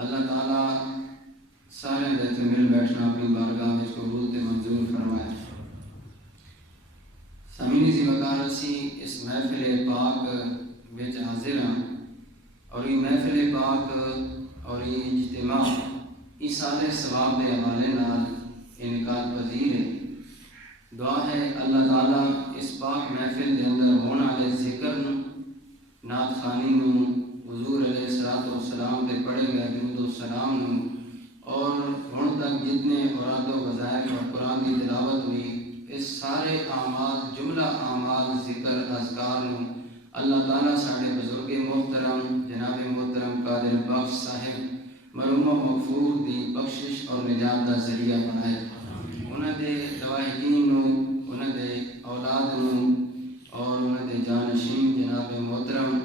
اللہ تعالیٰ سارے دے مل بیٹھنا اپنی بارگاہ میں قبول تے منظور فرمائے۔ سامعین سی وقار اسی اس محفل پاک وچ حاضر ہاں اور یہ محفل پاک اور یہ اجتماع ایصال ثواب کے حوالے نال انعقاد پذیر ہے۔ دعا ہے اللہ تعالیٰ اس پاک محفل کے اندر ہونے والے ذکر نعت خوانی نو حضور علیہ الصلوۃ والسلام تے پڑھے گئے درود و سلام نو اور ہن تک جتنے اوراد و وظائف اور قرآن کی تلاوت ہوئی اس سارے اعمال جملہ اعمال ذکر اذکار نو اللہ تعالیٰ ساڈے بزرگ محترم جناب محترم قادر بخش صاحب مرحوم مغفور دی بخشش اور نجات کا ذریعہ بنائے۔ انہاں دے لواحقین نو انہاں دے اولاد نو اور انہاں دے جانشین جناب محترم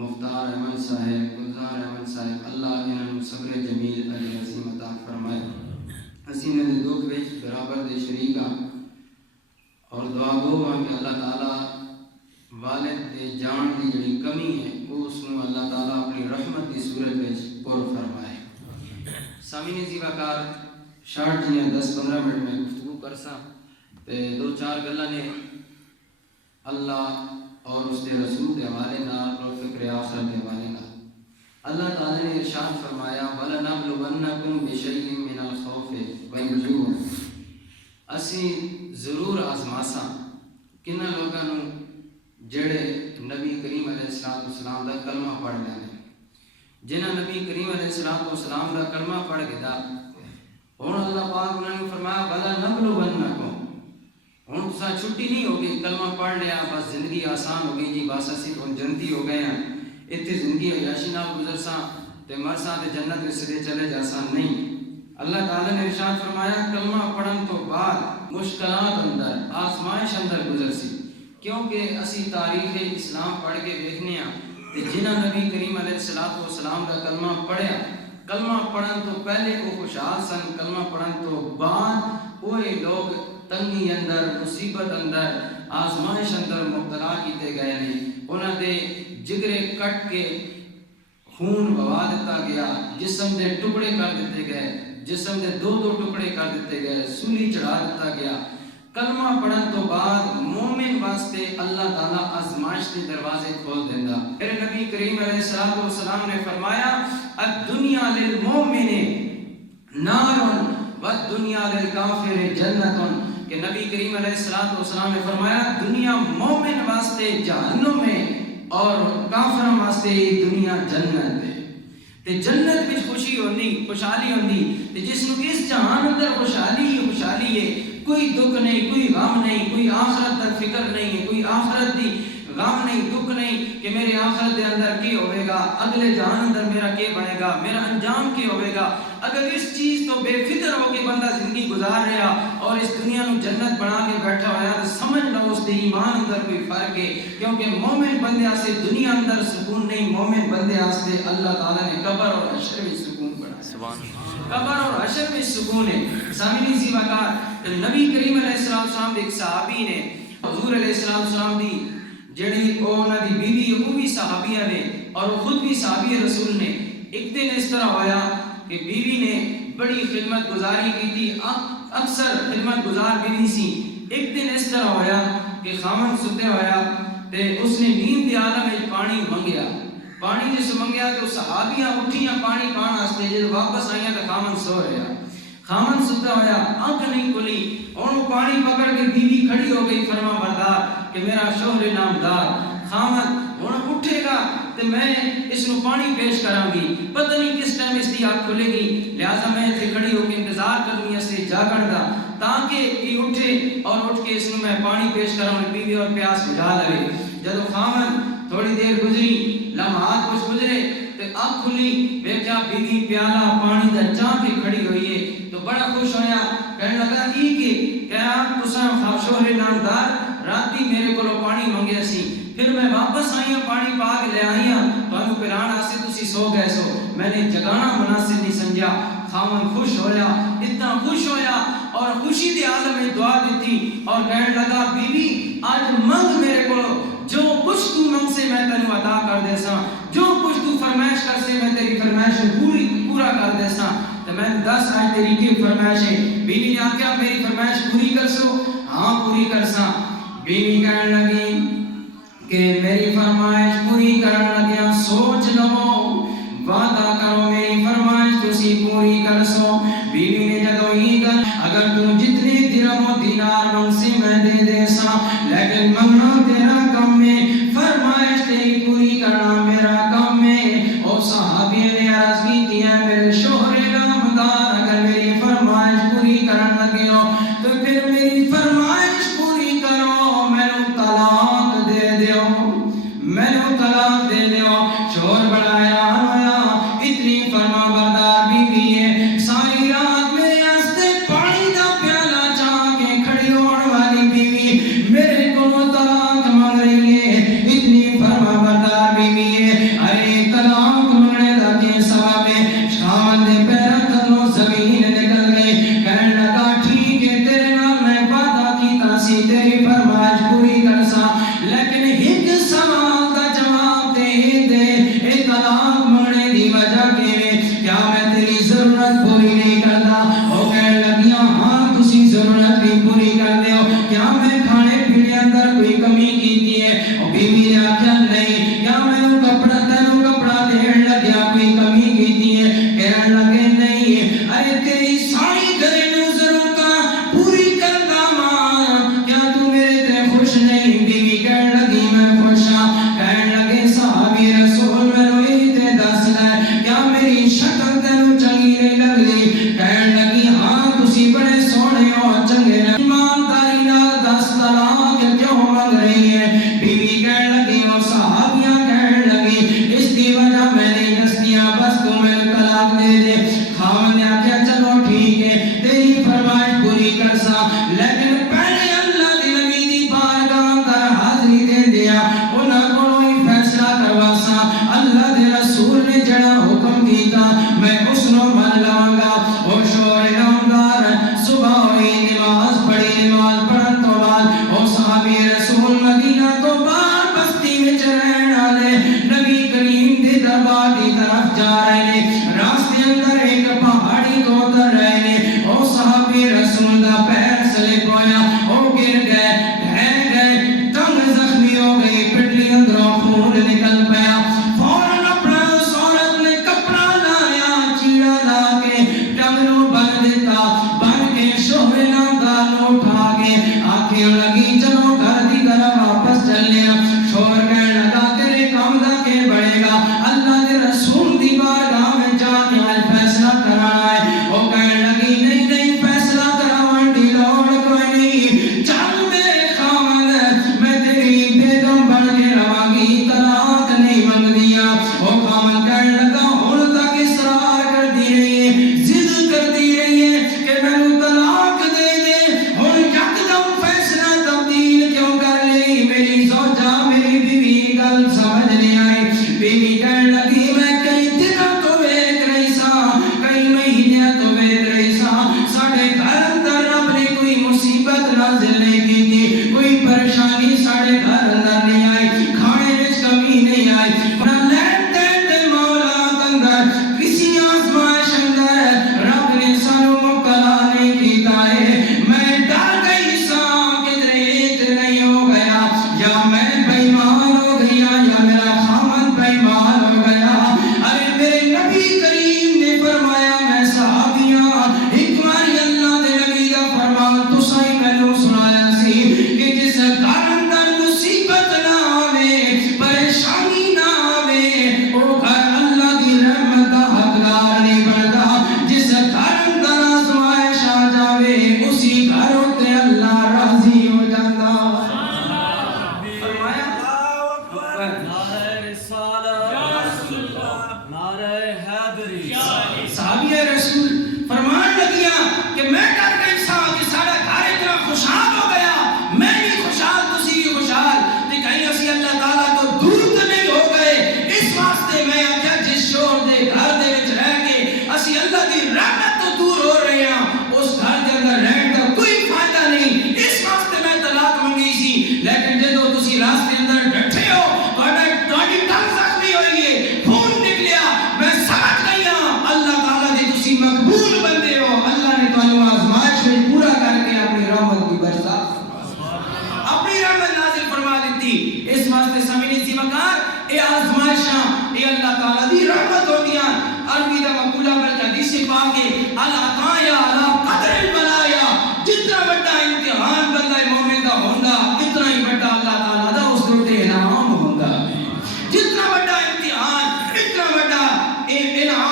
مختار احمد صاحب گلزار احمد صاحب اللہ انہاں صبر جمیل اجر عظیم عطا فرمائے۔ اسی نے دے دکھ وچ برابر دے شریک ہاں اور دعا گو ہاں کہ اللہ تعالیٰ والد دے جان دی جڑی کمی ہے اس نو اللہ تعالیٰ اپنی رحمت دی صورت وچ پر فرمائے۔ سامعین جی وقار شارٹ جی 10-15 منٹ میں گفتگو کرساں تے 2-4 گلاں نے اللہ اور اس کے رسول کے حوالے نال اور فکر آخرت کے حوالے نال۔ اللہ تعالی نے ارشاد فرمایا وَلَنَبْلُوَنَّكُمْ بِشَيْءٍ مِّنَ الْخَوْفِ وَالْجُوعِ، اسی ضرور آزماساں کنہ لوگاں نو جڑے نبی کریم علیہ السلام دا کلمہ پڑھ لینے، جنہاں نبی کریم علیہ السلام دا کلمہ پڑھ گیا ہن اللہ پاک انہاں نے فرمایا وَلَنَبْلُوَنَّكُمْ، ہن تساں چھٹی نہیں ہوگی کلمہ پڑھ لیا بس زندگی آسان ہو گئی جی بس اسی ہن جنتی ہو گئے ہیں اتنے زندگی عیاشی نال گزرساں تے مرساں تے جنت دے سرے چلے جاساں نہیں۔ اللہ تعالی نے ارشاد فرمایا کلمہ پڑھن تو بعد مشکلات اندر آزمائش اندر گزرسی، کیونکہ اسی تاریخ اسلام پڑھ کے دیکھنے ہاں تے جنہاں نبی کریم علیہ السلام کا کلمہ پڑھیا کلمہ پڑھن تو پہلے وہ خوشحال سن، کلمہ پڑھن تو بعد وہی لوگ تنگی اندر مصیبت اندر آزمائش اندر مبتلا کیتے گئے نے، انہاں دے جگرے کٹ کے خون بہا دیتا گیا، جسم دے ٹکڑے کر دیتے گئے، جسم دے 2 ٹکڑے کر دیتے گئے، سولی چڑھا دیتا گیا۔ کلمہ پڑھن تو بعد مومن واسطے اللہ تعالیٰ آزمائش کے دروازے کھول دیندا۔ میرے نبی کریم علیہ السلام نے فرمایا الدنیا للمومن نار والدنیا للکافر جنت، کہ نبی کریم علیہ السلام نے فرمایا دنیا مومن واسطے جہنم ہے اور کافر واسطے دنیا جنت ہے۔ تے جنت وچ خوشی ہوندی خوشحالی ہوندی تے جس نو اس جہان اندر خوشحالی ہے، کوئی دکھ نہیں کوئی غم نہیں، کوئی آخرت دا فکر نہیں ہے، کوئی آخرت دی غم نہیں دکھ نہیں کہ میرے آخرت دے اندر کی ہوئے گا، اگلے جہان اندر میرا کی بنے گا، میرا انجام کی ہوئے گا۔ اگر اس چیز تو بے فکر ہو کے بندہ زندگی گزار رہا اور اس دنیا نو جنت بنا کے بیٹھا ہوا تو سمجھ لو اس دے ایمان اندر کوئی فرق ہے، کیونکہ مومن بندے سے دنیا اندر سکون نہیں، مومن بندے سے اللہ تعالیٰ نے قبر اور حشر میں سکون بنایا، قبر اور حشر میں سکون ہے۔ سامعین سی وقار نبی کریم علیہ السلام دے ایک صحابی نے حضور علیہ السلام دی جڑی انہاں دی بیوی وہ بھی صحابیہ نے اور خود بھی صحابی رسول نے، ایک دن اس طرح ہویا کہ بیوی نے بڑی خدمت گزاری کی تھی، اکثر خدمت گزار بیوی سی۔ ایک دن اس طرح ہویا کہ خامن ستے ہویا تے اس نے نیند دی عالم میں پانی منگیا، پانی جس منگیا تو صحابیاں اٹھیاں پانی پان واسطے، جب واپس آئیاں تو خامن سو رہا، خامن ستا ہویا آنکھ نہیں کھلی، اور پانی پکڑ کے بیوی کھڑی ہو گئی فرما بردار کہ میرا شوہر نامدار خامن ہن اٹھے گا تے میں اس نو پانی پیش کراں گی، پتہ نہیں کس ٹائم اس دی آنکھ کھلے گی، لہذا میں اتنے کھڑی ہو کے انتظار کرنی ہے سے جاگن دا تاکہ یہ اٹھے اور اٹھ کے اس نو میں پانی پیش کراں، بیوی اور پیاس بجھا لے۔ جب خامن تھوڑی دیر گزری لمحات کچھ گزرے تے آنکھ کھلی ویکھیا بیوی پیالہ پانی دا چاہ کے کھڑی ہوئی ہے تو بڑا خوش ہویا، کہنے لگا کیا تساں شوہر نامدار راتی میرے کو پانی منگیا سی، پھر میں واپس آئی ہوں پانی پا کے لے آئی ہوں تانوں پلان واسطے تسی سو گئے سو، میں نے جگانا مناسب نہیں سمجھا۔ خامن خوش ہویا، اتنا خوش ہویا اور خوشی دی عالم میں دعا دیتی اور کہنے لگا بیوی آج منگ میرے کو، جو کچھ تو منگ سے میں تینوں عطا کر دے سا، جو کچھ تو فرمائش کر سے میں تیری فرمائش پورا کر 10 آج تیری کی فرمائش ہے. بیوی نے آخیا میری فرمائش پوری کر سو. ہاں پوری کر سا. بیوی کہنے لگی کہ میری فرمائش پوری کرنے لگیا سوچ لو وعدہ کرو میری فرمائش تسی پوری کر سو. بیوی نے جدو ہی کر اگر تو جتنے درہم و دینار من سے میں دے دے سا لیکن منگنا تیرا کم ہے فرمائش تیری پوری کرنا میرا کم ہے. اور صحابی نے عرض کی ہے میرے شوہر نامدار اگر میری فرمائش پوری کرنے لگے ہو تو پھر میری فرمائش پوری کرو میں نے طلاق دے دیو میں نے طلاق دے دیو. شوہر بڑا حیران ہویا اتنی فرما بردار بیوی ہے ساری رات میرے واسطے پانی دا پیالہ چاہ کے کھڑی ہونے والی بیوی میرے کو طلاق مانگ رہی ہے اتنی فرما بردار بیوی ہے. ارے طلاق مانگنے دا کے سبب شامن دے پیرا تلو زمین نکل گئی. کہنے لگا ٹھیک ہے تیرے نال میں وعدہ کیتا سی تیری فرمائش پوری کر سا لیکن ایک سوال دا جواب دے دے اے طلاق مانگنے دی وجہ کیا میں تیری ضرورت پوری نہیں کرتا. وہ کہنے لگیاں ہاں تسی ضرورت بھی پوری کر دے ہو کیا میں کھانے پینے اندر کوئی کمی کیتی ہے. اور بیوی نے آخیا نہیں. کیا میں کپڑا تینوں کپڑا دین لگیا کوئی کمی کیتی ہے. کہنے لگے نہیں. ارے تیری ساری گھریلو ضرورتاں پوری کرتا ماں کیا تو میرے تے خوش نہیں. بیوی کہنے لگی میں خوش ہاں. کہنے لگے صحابی رسول میں تے دس لے کیا میری شکل تینوں چنگی نہیں لگدی. کہنے لگی ہاں تسی بڑے سونے ہو چنگے نے ایمانداری نال دس طلاق کیوں مانگ رہی ہے. بیوی کہنے لگی وہ صحابیاں کہنے لگی اس دی وجہ میں نہیں دستیاں بس تو میں طلاق دے دے. خاوند نے آخیا چلو ٹھیک ہے تیری فرمائش پوری کر سا لیکن پہلے اللہ دی نبی دی بارگاہ اندر حاضری دے دیا انہاں کولوں ہی فیصلہ کروا سا. اللہ دے رسول نے جڑا حکم کیتا میں اس نو من لواں گا. او شوہر نامدار صبح ہوئی نماز پڑھی نماز پڑھن تو بعد او صحابی رسول مدینہ تو باہر بستی وچ رہن والے نبی کریم دے دربار دی طرف جا رہے نے. راستے اندر ایک پہاڑی تو اتر رہے نے. او صحابی رسول دا پیر سلپ ہویا او گر گئے ڈھہ گئے ٹنگ زخمی ہو گئی پٹلی اندروں خون نکل پیا. فوراً اپنا اس عورت نے کپڑا لایا چیڑا لا کے ٹنگ نو بن دیتا. بن کے شوہر نامدار نو اٹھا کے آنکھیں لگی چلو گھر دی طرف واپس چلنے. شوہر کہنے لگا تیرے کام دا کے بڑھے گا اللہ دے رسول دی بارگاہ میں جا کے آج فیصلہ کرانا ہے. وہ کہنے لگی نہیں نہیں فیصلہ کراون دی لوڑ کوئی نہیں. چل میرے خاوند میں تیری بیگم بن کے رواں گی طلاق نہیں منگ دیا. وہ خاوند کہنے لگا ہن تک اصرار کرتی رہی ہے ضد کرتی رہی ہے کہ میں نے طلاق دے دے. ہن یکدم فیصلہ تبدیل کیوں کر لی. میری زوجہ میری بیوی گل سمجھ نہیں آئی. بیوی کہنے لگی میں کئی دنوں تو ویکھ رہی سا کئی مہینے تو ویکھ رہی سا ساڈے گھر اندر رب نے کوئی مصیبت نازل نہیں کی کوئی پریشانی ساڈے گھر اندر نہیں آئی کھانے وچ کمی نہیں آئی. نہ لین دین دے معاملات اندر کسی آزمائش اندر رب نے سانو مبتلا نہیں کیتا ہے. میں ڈر گئی سا کدھر تے نہیں ہو گیا یا میں بے ایمان ہو گیا یا میرا خاوند بے ایمان ہو گیا. ارے میرے نبی کریم نے فرمایا میں صحابیاں ایک باری اللہ دے نبی دا فرمان تساں ہی مینوں سنایا سی کہ جس گھر اندر مصیبت نہ آوے پریشانی نہ آوے او گھر اللہ دی رحمت دا حقدار نہیں بنتا. جس گھر اندر آزمائش آ جاوے اسی گھر تے اللہ راضی ہو جاتا. فرمایا صحابی رسول فرمان لگیا کہ میں ڈر گئی سا کہ سارا گھر اتنا خوشحال ہو گیا میں بھی خوشحال تسی بھی خوشحال تے کہیں اسی اللہ تعالیٰ تو دور تو نہیں ہو گئے. اس واسطے میں آخیا جس شوہر دے گھر دے وچ رہ کے اسی اللہ دی رحمت تو دور ہو رہے ہیں اس گھر دے اندر رہن کا کوئی فائدہ نہیں. اس واسطے میں طلاق منگی سی. لیکن جدو تسی راستے اندر ڈٹھے ہو تہاڈی ٹنگ زخمی ہوئی ہے خون نکلیا میں سمجھ گئی ہاں اللہ تعالیٰ دی تسی مقبول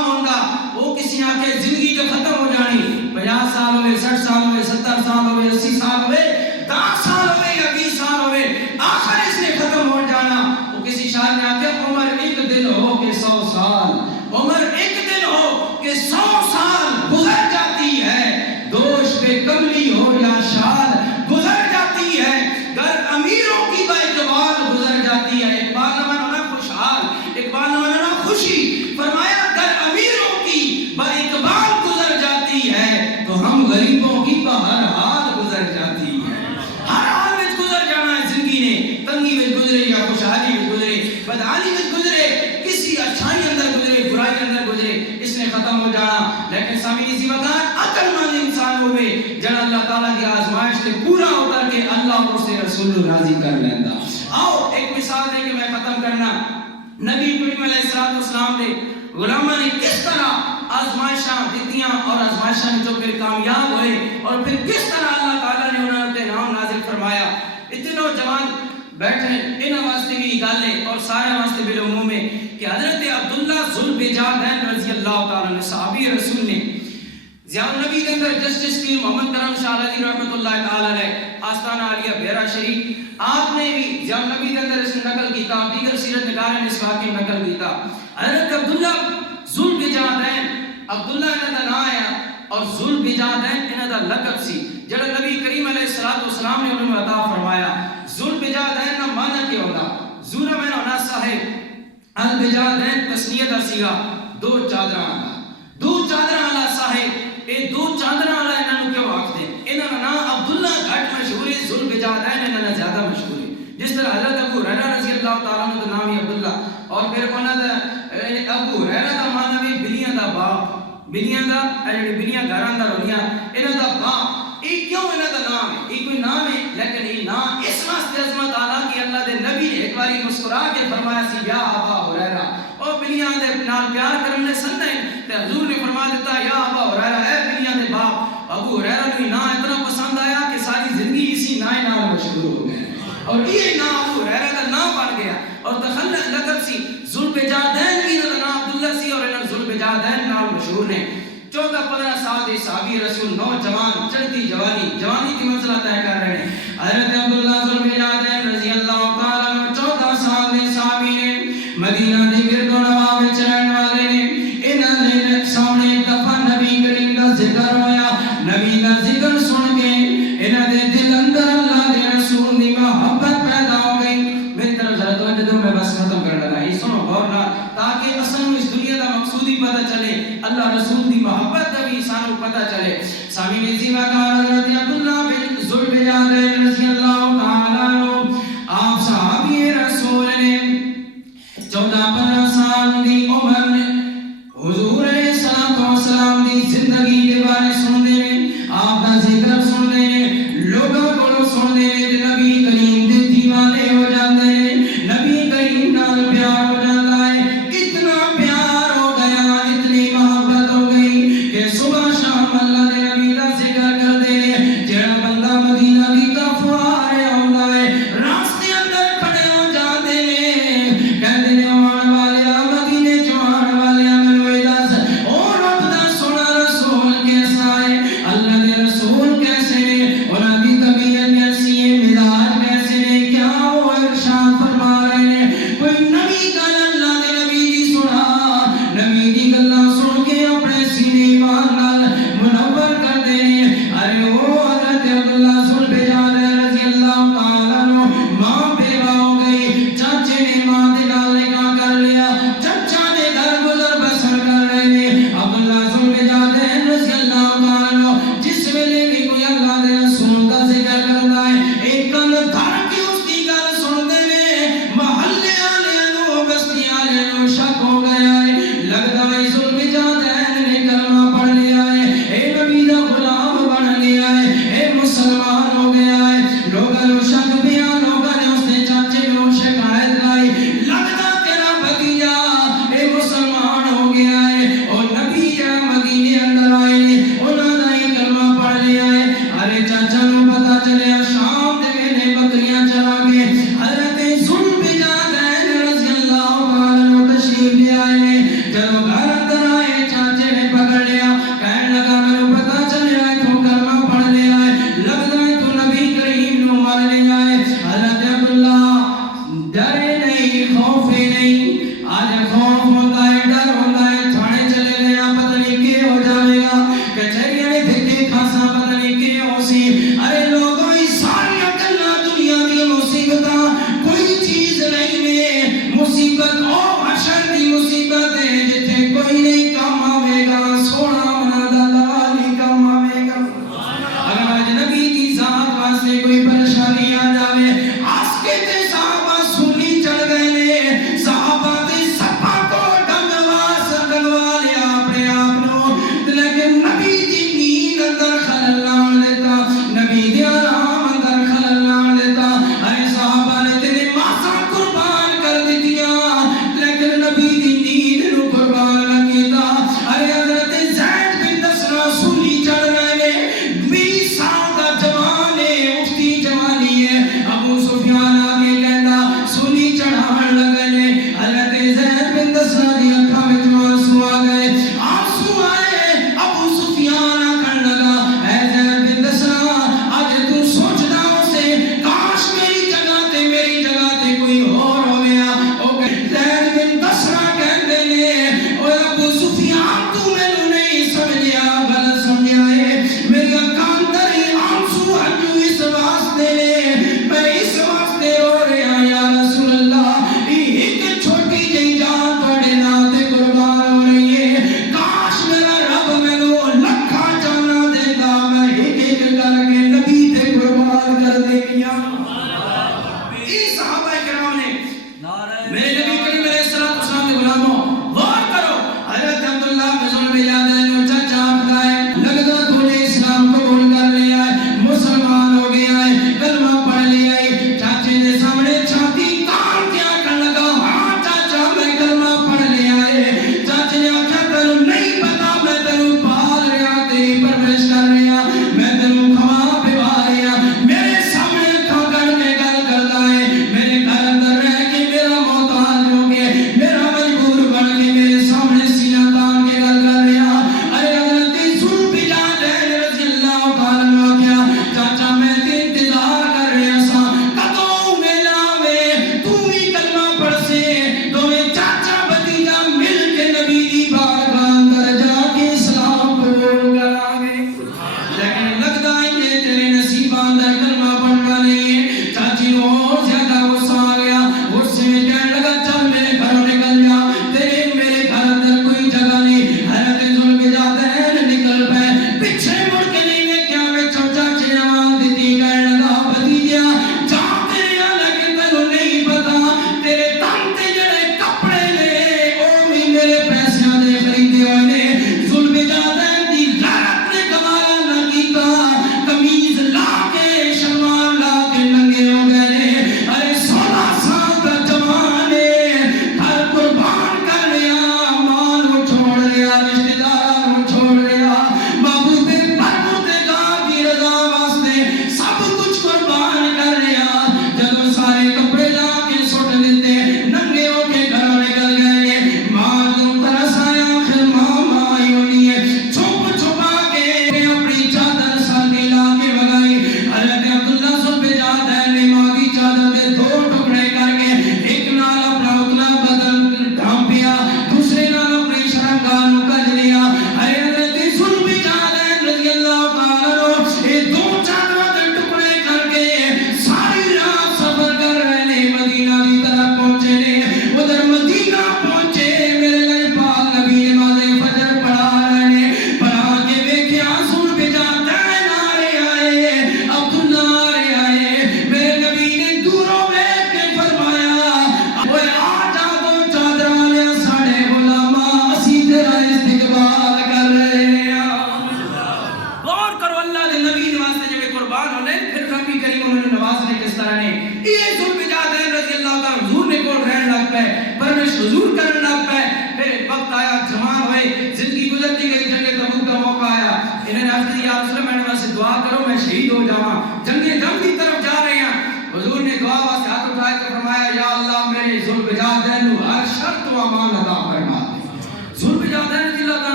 تمام ہوتا وہ کسی آکے زندگی تو ختم ہو جانی 50 سال ہوئے 60 سال ہوئے 70 سال ہوئے 80 سال ہوئے 10 سال ہوئے یا 20 سال ہوئے آخر اس نے ختم ہو جانا وہ کسی شاعر نے آتے عمر ایک دن ہو کہ 100 سال عمر ایک دن ہو کہ 100 سال گزر جاتی ہے دوش پہ کملی ہو یا شاد گزر جاتی ہے گر امیروں کی با اقبال گزر جاتی ہے اقبال نہ مانا خوشحال اقبال نہ مانا خوشی فرمایا گر امیروں کی با اقبال گزر جاتی ہے تو ہم غریبوں کی با ہر حال گزر جاتی ہے ہر حال میں گزر جانا ہے زندگی نے تنگی میں گزرے یا خوشحالی میں گزرے بدحالی میں گزرے کسی اچھائی اندر گزرے برائی اندر گزرے اس نے ختم ہو جانا لیکن سامعین اسی وقت عقل مند انسان ہوئے جڑا اللہ تعالیٰ کی آزمائش سے پورا اتر کے اللہ اسے رسول راضی کر لیتا آؤ ایک مثال دے کے میں ختم کرنا نبی کریم علیہ السلام نے غلامہ نے کس طرح آزمائشاں دیتیاں اور آزمائشاں جو پھر کامیاب ہوئے اور پھر کس طرح اللہ تعالیٰ نے انہوں نے نام نازل فرمایا اتنے نوجوان بیٹھے ان واسطے بھی گالیں اور سارے واسطے بالعموم میں کہ حضرت عبداللہ ذوالبجادین رضی اللہ تعالیٰ نے صحابی رسول نے ضیاء النبی کے اندر جسٹس کی محمد کرم شاہ علی رحمۃ اللہ تعالیٰ علیہ آستانہ عالیہ بیرا شریف آپ نے بھی ضیاء النبی کے اندر اس نے نقل کیتا دیگر سیرت نگار مسواک کی نقل کیتا حضرت عبداللہ ذوالبجادین عبداللہ انہاں دا نام آیا اور ذوالبجادین انہاں دا لقب سی جڑا نبی کریم علیہ السلام نے انہوں نے عطا فرمایا ذوالبجادین کا معنی کیا ہوتا ذو میں ہونا صاحب البجادین تسنیہ دا سیگا دو چادراں والا صاحب اے دو چادراں والا انہاں نوں کیوں آکھدے انہاں دا نام عبداللہ گھٹ مشہور ہے ذوالبجادین انہاں دا زیادہ مشہور ہے جس طرح حضرت ابو ہریرہ رضی اللہ تعالیٰ عنہ دا نام ہے عبداللہ اور پھر انہاں دا ابو ہریرہ دا معنی بھی بلیاں دا باپ بلیاں دا جڑی بلیاں گھراں دا رہندیاں انہاں دا باپ یہ کیوں انہاں دا نام ہے یہ کوئی نام ہے لیکن یہ نام اس واسطے عظمت اعلیٰ کہ اللہ دے نبی نے ایک باری مسکرا کے فرمایا سی یا ابا ہریرہ او بلیاں دے نال پیار کرنے سننا ہے تے حضور نے فرما دیتا یا ابا ہریرہ اے بلیاں دے باپ ابو ہریرہ کو نام اتنا پسند آیا کہ ساری زندگی اسی نام مشہور ہو گئے اور یہ نام ابو ہریرہ کا نام بن گیا اور تخلق لقب سی ذوالبجادین بھی انہاں دا نام عبداللہ سی اور انہاں ذوالبجادین نام مشہور نے 14-15 سال دے صحابی رسول نوجوان چڑھتی جوانی کی منزلہ طے کر رہے ہیں حضرت عبداللہ ذوالبجادین رضی اللہ تعالیٰ عنہ 14 سال دے صحابی نے مدینہ دے گرد و نواح وچ رہن والے نے انہاں دے سامنے ایک دفعہ نبی کریم دا ذکر ہویا نبی دا ذکر سن کے انہاں دے دل اندر اللہ دے رسول دی محبت پیدا ہو گئی میری طرف ذرا توجہ دو میں بس ختم کر لگا یہ سنو غور نہ تاکہ اصل اس دنیا دا مقصود ہی پتہ چلے اللہ رسول دی محبت دا بھی انسان کو پتہ چلے سامعین زیوا کا حضرت عبداللہ بن ذوالبجادین رضی اللہ تعالیٰ عنہ آپ صحابی رسول نے 14-15 سال دی عمر نے حضور علیہ السلام دی زندگی کے بارے سن دے آپ دا ذکر سن دے لوگوں کو سن دے نبی کریم دے دیوانے ہو جاندے نبی کریم نال پیار ہو جاتا ہے اتنا پیار ہو گیا اتنی محبت ہو گئی کہ صبح شام اللہ دے نبی دا ذکر کر دے جڑا بندہ مدینہ دی طرف آ رہا ہوندا ہے راستے اندر کھڑے ہو جاندے کہندے نے آن والے مدینے چ آن والے مینوں دس او رب دا سونا رسول کیسا ہے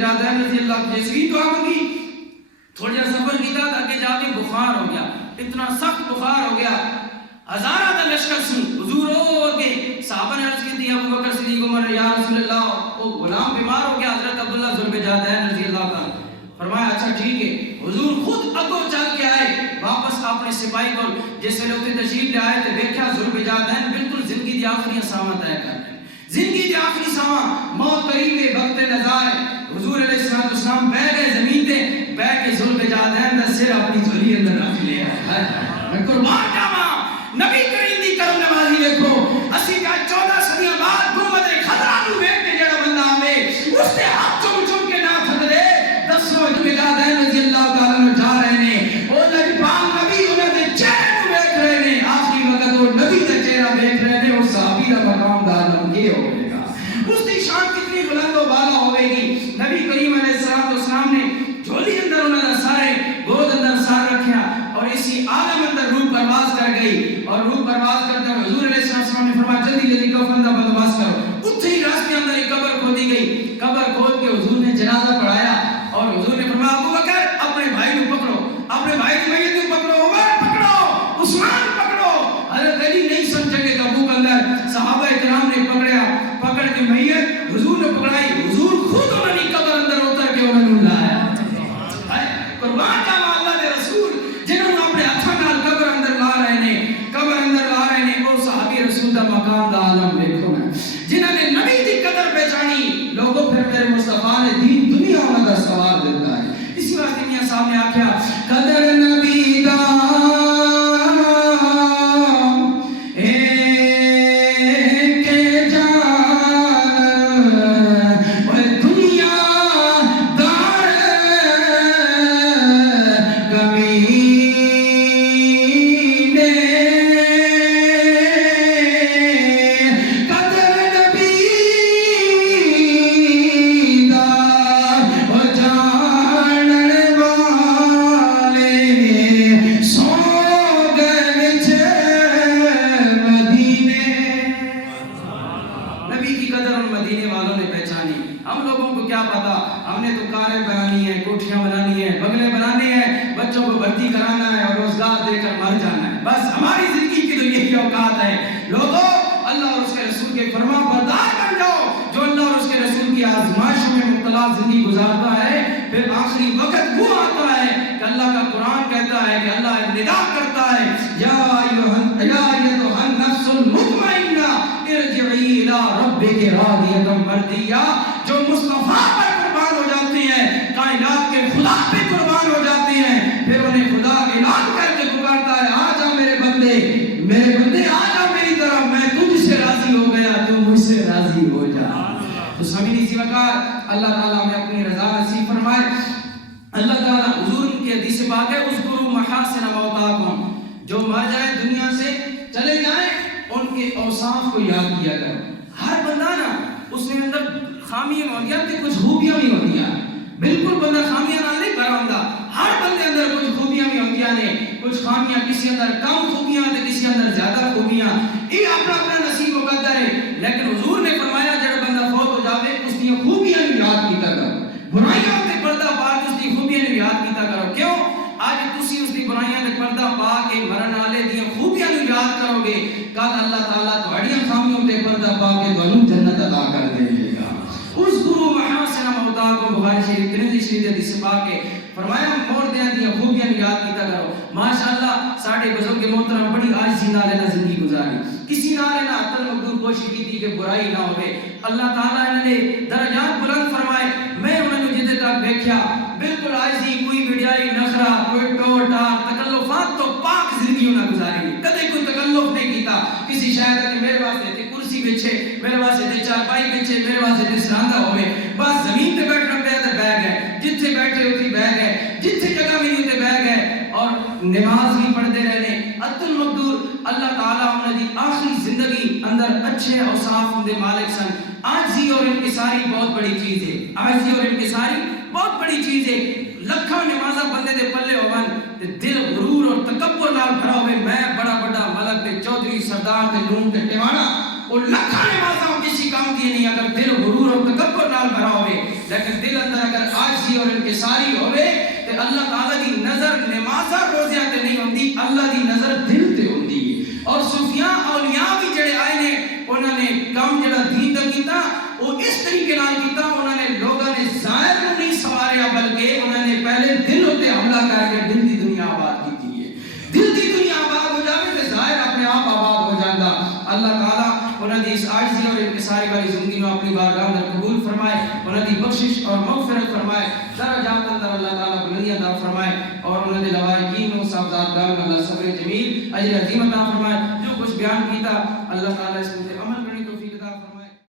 ذوالفجادین رضی اللہ عنہ جیسی دعا مانگی. تھوڑا جا سفر کیتا تو اگے جا کے بخار ہو گیا, اتنا سخت بخار ہو گیا. ہزارہ دا لشکر سی حضور ہو کے صحابہ نے عرض کی تھی ابو بکر صدیق عمر یا رسول اللہ وہ غلام بیمار ہو گیا. حضرت عبداللہ ذوالفجادین رضی اللہ عنہ فرمایا اچھا ٹھیک ہے. حضور خود اگو چل کے آئے واپس اپنے سپاہی کو جس ویلے اتنے تشریف لے آئے تو دیکھا ذوالفجادین بالکل زندگی دی آخری ساواں طے کر رہے, زندگی دی آخری ساواں, موت قریب ہے, وقت نظر. حضور علیہ السلام بیٹھ گئے زمین تے, بیٹھ کے ذوالفجادین دا سر اپنی جھولی اندر رکھ لیا. میں قربان جاواں نبی کریم دی کرم نوازی دیکھو. اسی کا 14 صدیاں بعد گنبد خضرا نو ویکھ کے جڑا بندہ آوے اس تے ہاتھ چوم چوم کے نہ تھکدے. دسو ذوالفجادین رضی اللہ تعالی عنہ جا رہے نے, او نبی نبی انہاں دے چہرے نو ویکھ رہے نے, آخری وقت وہ نبی دا چہرہ ویکھ رہے نے. اور صحابی دا مقام دا عالم یہ ہوے گا, اس دی شان کتنی بلند و بالا ہوے گی. نبی کریم علیہ السلام نے جھولی اندر انہاں دا سارے گود اندر سار رکھیا اور اسی عالم اندر روح پرواز کر گئی. اور روح پرواز کرتے ہوئے حضور علیہ السلام نے فرمایا جلدی جلدی کفن دا بندوبست کرو. اتھے ہی راستے اندر ایک قبر کھودی گئی. قبر کھود کے حضور نے جنازہ پڑھایا اور حضور نے فرمایا ابو بکر اپنے بھائی کو پکڑو, اپنے بھائی کی میت کو پکڑو, عمر پکڑو, عثمان پکڑو. حضرت علی نہیں سمجھے کہ قبو کے اندر صحابہ کرام نے پکڑیا, پکڑ کے میت حضور نے پکڑائی. حضور خود انہوں نے قبر اندر اتر کے انہوں نے لایا. قربان جاواں اللہ دے رسول جنہوں نے اپنے ہاتھوں نال قبر اندر لا رہے نے, قبر اندر لا رہے نے. وہ صحابی رسول دا مقام دا عالم دیکھو نا, جنہوں نے نبی دی قدر پہچانی. لوگوں پھر میرے مصطفیٰ نے دین دنیا انہوں کا سوال دیتا ہے. اسی واسطے میاں صاحب نے آکھیا قدر نبی دا زندگی گزارتا ہے. پھر آخری وقت وہ آتا ہے کہ اللہ کا قرآن کہتا ہے کہ اللہ ندا کرتا ہے یا ایھا النفس المطمئنہ ارجعی الی ربک راضیۃ مرضیہ. جو مصطفیٰ پر قربان ہو جاتے ہیں, کائنات کے خدا پہ قربان ہو جاتے ہیں, پھر انہیں خدا اعلان کر کے پکارتا ہے آ جا میرے بندے, میرے بندے آ جا میری طرف, میں تجھ سے راضی ہو گیا, تو مجھ سے راضی ہو جا. تو سمجھنی سی وقار اللہ تعالیٰ ہمیں اپنی رضا نصیب فرمائے. اللہ تعالیٰ حضور کی حدیث پاک ہے اذکروا محاسن موتاکم, جو مر جائیں دنیا سے چلے جائیں ان کے اوصاف کو یاد کیا کرو. ہر بندہ نا اس کے اندر خامیاں ہوتی ہیں, کچھ خوبیاں بھی ہوتی ہیں. بالکل بندہ خامیاں نہ نہیں بھرا ہوتا, ہر بندے اندر کچھ خوبیاں بھی ہوتی ہیں. کچھ خامیاں کسی اندر کم خوبیاں تو کسی اندر زیادہ خوبیاں, یہ اپنا اپنا نصیب مقدر ہے. لیکن حضور نے فرمایا جب بندہ فوت ہو جاوے اس کی خوبیاں بھی یاد کیتا کرو, برائیاں تے پردہ پا کے اس کی خوبیاں بھی یاد کیتا کرو. کیوں آج تسی اس کی برائیاں تے پردہ پا کے مرن والے دی خوبیاں بھی یاد کرو گے, کل اللہ تعالیٰ تہاڈیاں خامیاں تے پردہ پا کے تانوں جنت عطا کر دے گا. اذکروا محاسن موتاکم, بخاری شریف ترمذی شریف حدیث پاک ہے. فرمایا مردیاں دی خوبیاں بھی یاد کیتا کرو. ماشاءاللہ ساڈے بزرگ محترم بڑی عاجزی نال زندگی گزاری, کسی نال نہ عقل مقدور کوشش کی تھی کہ برائی نہ ہوے. اللہ تعالیٰ نے درجات بلند فرمائے. میں انہوں نے جدے تک دیکھا بالکل عاجزی, کوئی وڈیائی نخرا, کوئی ٹور ٹار تکلفات تو پاک زندگی انہوں نے گزاری. کدے کوئی تکلف نہیں کیتا. کسی شاید کہ میرے واسطے تے کرسی بچھے, میرے واسطے تے چارپائی بچھے, میرے واسطے تے سراندہ ہوے, بس زمین تے بیٹھنا پیا تے بیٹھ گئے, جتھے بیٹھے اتھے بیٹھ گئے, جتھے جگہ ملی اتھے بیٹھ گئے. اور نماز بھی پڑھتے رہنے. عبد المقدور اللہ تعالیٰ انہوں نے آخری زندگی اندر اچھے اوصاف دے مالک سن. عاجزی اور انکساری بہت بڑی چیز ہے, عاجزی اور انکساری بہت بڑی چیز ہے. لکھاں نمازاں بندے دے پلے ہون تے دل غرور اور تکبر نال بھرا ہوئے, میں بڑا بڑا ملک تے چودھری سردار تے نون تے ٹیوانا, اور لکھاں نمازاں کسی کام دی نہیں اگر دل غرور اور تکبر نال بھرا ہوئے. لیکن دل اندر اگر اور انکساری ہوئے تے اللہ تعالیٰ دی نظر نمازاں روزیاں تے نہیں ہوندی، اللہ دی نظر دل تے ہوندی ہے۔ اور صوفیاء اولیاء بھی جڑے آئے نے انہوں نے کام جڑا دین دا کیتا وہ اس طریقے نال کیتا، انہوں نے لوگوں نے ظاہر کو نہیں سواریا بلکہ انہوں نے پہلے دل ہوتے حملہ کر کے دل دی دنیا آباد کی ہے۔ دل دی دنیا آباد ہو جاوے تے ظاہر اپنے آپ آباد ہو جاتا۔ اللہ تعالیٰ انہوں نے اس عاجزی اور انکساری والی زندگی میں اپنی بارگاہ میں قبول فرمائے، انہوں نے بخشش اور مغفرت فرمائے، درجات اندر اللہ تعالیٰ بلندی عطا فرمائے، اور انہوں نے لوائقین و صاحبزادگان اللہ صبر جمیل اجر عظیم عطا فرمائے۔ جو کچھ بیان کیتا اللہ تعالیٰ اس